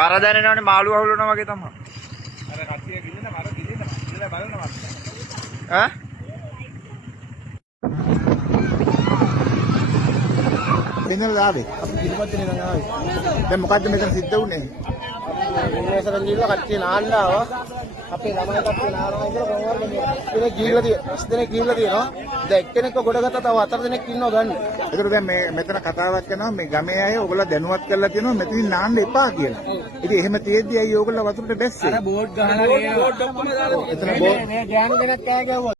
බර දැනෙනවනේ මාළු අහුලනවා වගේ තමයි. අර කට්ටිය ගිලින මර ගිලින ඉතලා බලනවා. ඈ? වෙනල් ආවේ. අපි පිළිපදිනේ නම් ආවේ. දැන් මොකද්ද මෙතන සිද්ධ වුනේ? ඉන්වේස්ටරන් ගිහලා කට්ටිය නාන්න ආවා. අපේ ළමයි කට්ටිය නානවා කියලා කොහොමද මේ ගිහිල්ලා තියෙනවා. 10 දෙනෙක් ගිහිල්ලා තියෙනවා. දැන් එක්කෙනෙක්ව ගොඩගත්තා තව 4 දෙනෙක් ඉන්නවා ගන්න. ඒකට දැන් මේ මෙතන කතාවක් කරනවා මේ ගමේ අය ඕගොල්ලෝ දැනුවත් කරලා තියෙනවා මෙතනින් නාන්න එපා කියලා. ඉතින් එහෙම තියෙද්දි අය ඕගොල්ලෝ වතුරට බැස්සේ. අර බෝඩ් ගහලා බෝඩ් ඔක්කොම දාලා. එතන බෝඩ් මේ ගෑනු දෙනෙක් කෑ ගැව්වා.